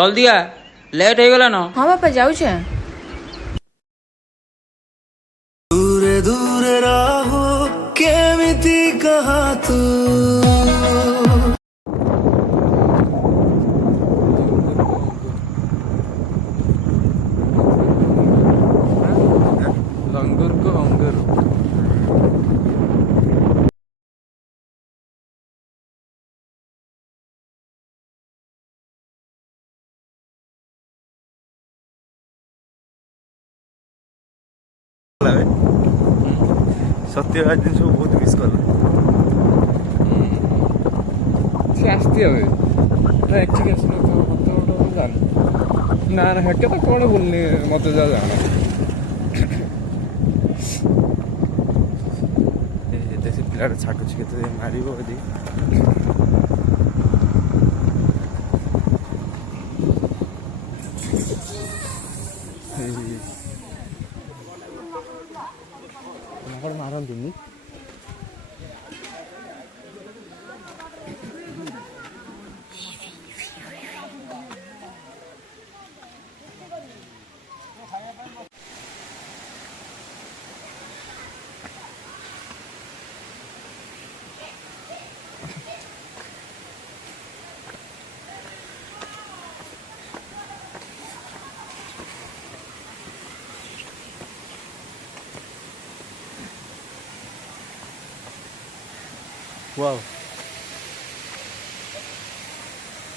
जल्दी आ लेट हो गला न। हाँ बापा जाऊ छे। दूरे दूरे राहु केमिति कहा तू लंगूर को अंगूर सत्य दिन सब बहुत मिस कला सी आसती हवे एक्चुअली आसने तो मत जान ना ना हेके तो कोण बोलनी मत जा जाना देसी पिलाटा छाटुछ के मारिबो यदि मारंती वाओ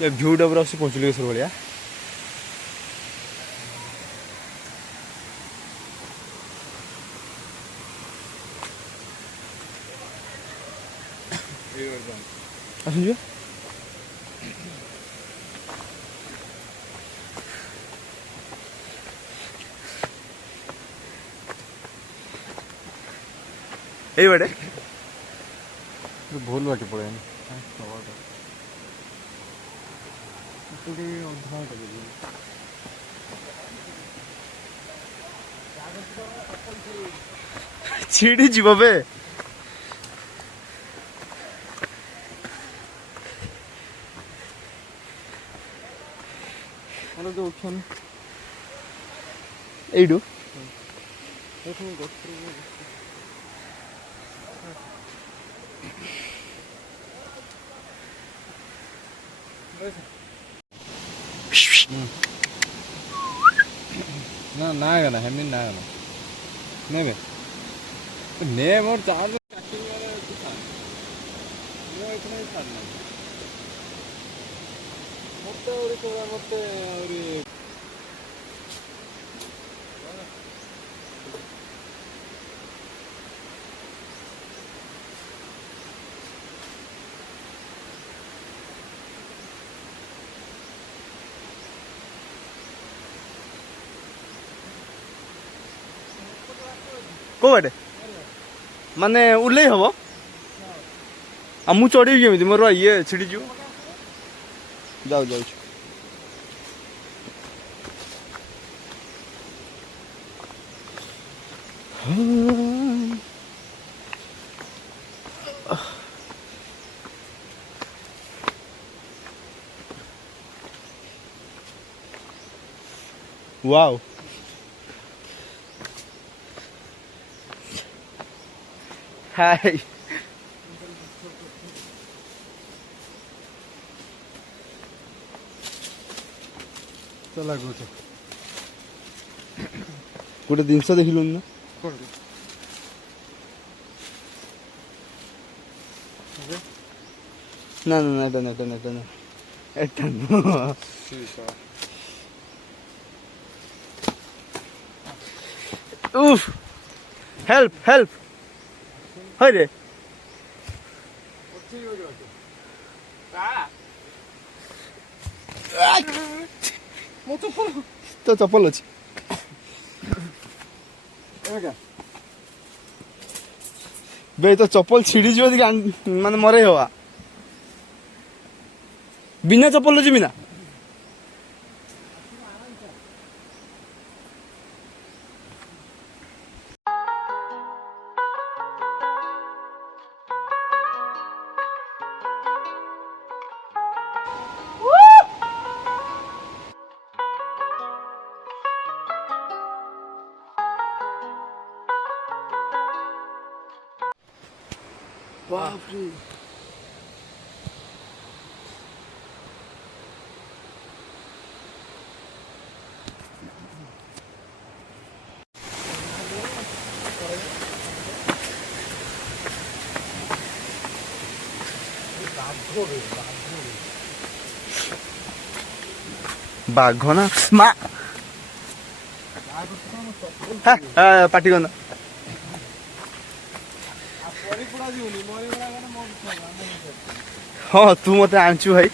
ये व्यू डबरा से पहुंचले सर भलिया आसुन ए बड़े भूल बाटे पड़े छिड़ी जीव बे एडू ना ना गना हेमिन ना गना ने बे ने मोर चार काटिंग वाले कुछ वो इतना ही छाड़ना मत और को बाटे माने उल्ले हम आ मु चढ़ी केमी मोर ये छिड़ी जीव जाऊ जाऊ वाओ हाय चला गोच गोटे जिनस देखिलु ना ना ना ना एटा उफ हेल्प हेल्प हाय रे तो चप्पल अच्छी बे तो चप्पल छिड़ी जो माने मरे हवा बिना चप्पल जी बिना बाप रे बाघ ना मा पाटी करना हाँ तू मत आणचु भाई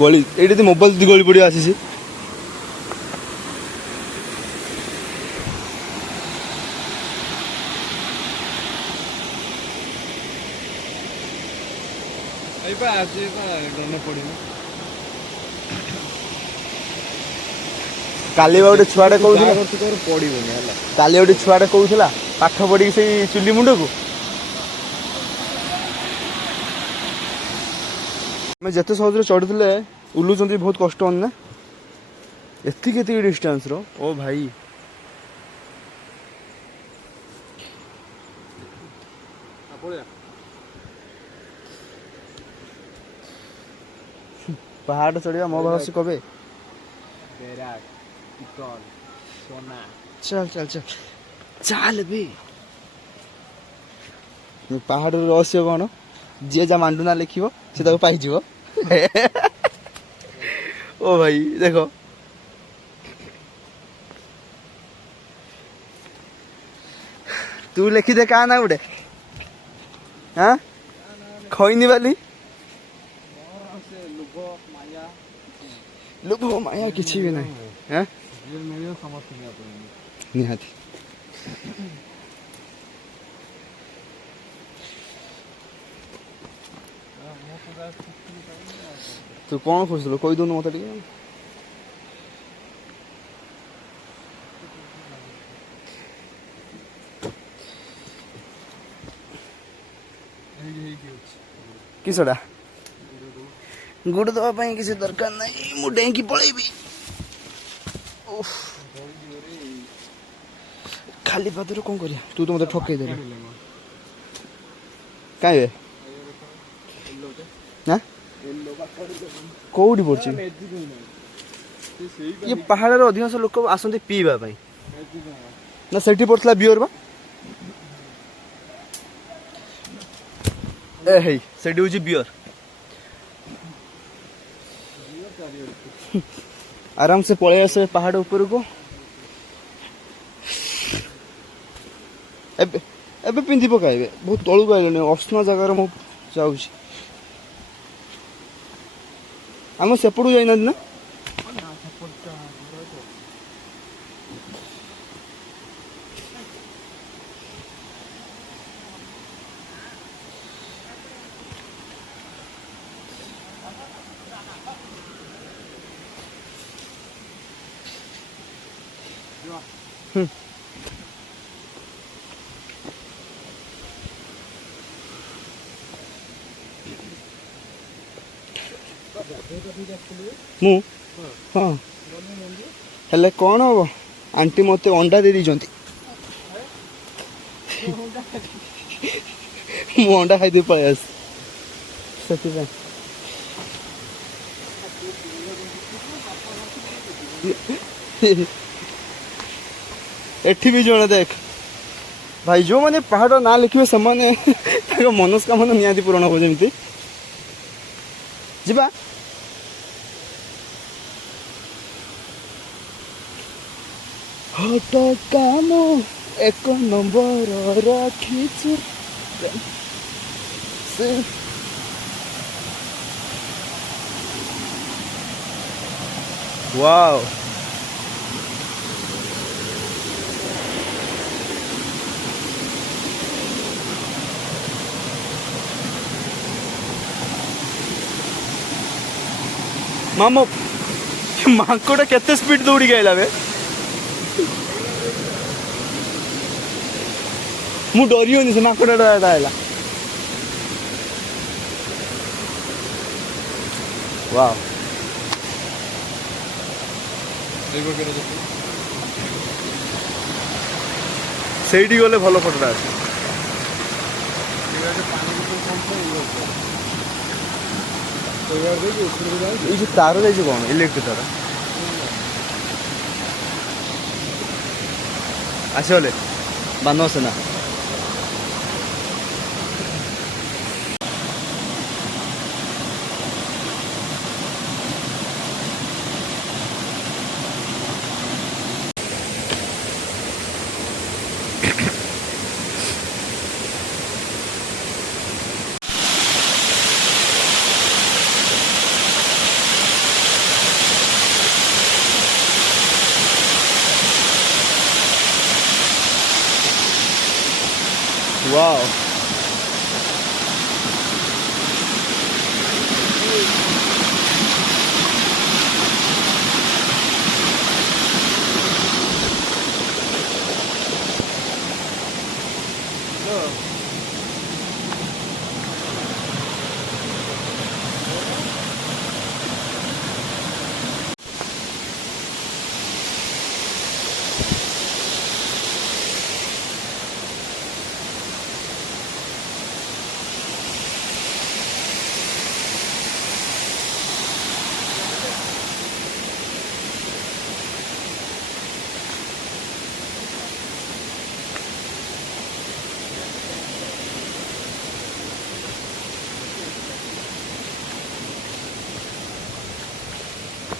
गली ये मोबाइल दी गली पड़ी आसी काली गोटे छुआटे कहूला काली गोटे छुआटे कहूला पाठ पढ़ी से चुली मुंड को आम जिते सहज चढ़ुले उलुंट बहुत कष्ट ना एति डिस्टेंस रो ओ भाई पहाड़ चढ़िया मो भरोसे कबे चल चल चल चल भी पहाड़ रहस्य कौन जी जा मांडुना लिखिबो से ताको पाई जीवो ओ भाई देखो तू लिखी दे का ना उड़े हाँ खैनी वाली लोभ माया किसी भी नहीं हैं निहाती तू कौन खोजल कही दून मत किसटा गुड़ दवाई किसी दरकार नहीं मु डेंकी पलैबी खाली पादर कौन करिया तू तो मत ठकई दे कहीं कौटी पड़ी ये पहाड़ अधिकांश लोक आसते पीवा ना सेठी पड़ता बियर बा ए सेठी हूँ बियर आराम से पलि आसे पहाड़ ऊपर को एबे पिंधि पकाइबे बहुत तलू आइल असना जगार मु जाऊँ आम सेपटू जाइना ना मु हाँ हेले कौन हम आंटी मत अंडा दे दी मु अंडा खाई पलि आस एठी भी जने देख भाई जो मैंने पहाड़ ना लिखे से मनस्कामना निहाती पूरण हो जमी जीवा हट काम एक नंबर रखी वाओ मामो माकोटा केते स्पीड दौड़ी गया बे मु डरी से माकोटा आला वाह ସେଇଠି ଗଲେ ଭଲ ଫଟୋଟା ଅଛି। ଏଇ ଯୋଉ ତାର ଯାଇଛି କଣ ଇଲେକ୍ଟ୍ରିକ ତାର ଆସିଗଲେ ବାନର ସେନା। वाओ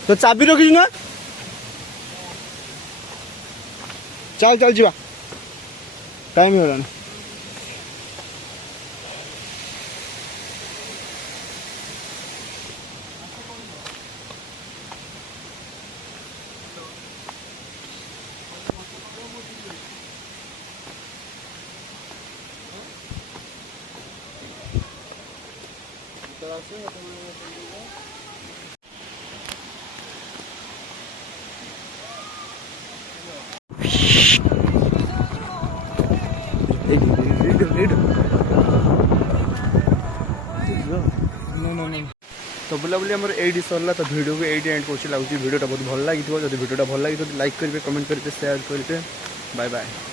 तो चाबी रखी ना चल चल जीवा टाइम हो रहा तो बुलाबुली आम ये सरला तो वीडियो को ये एंड कर लगुच वीडियोटा बहुत भल लगी जब वीडियोटा भल लगी तो लाइक करेंगे कमेंट करेंगे शेयर करेंगे बाय बाय।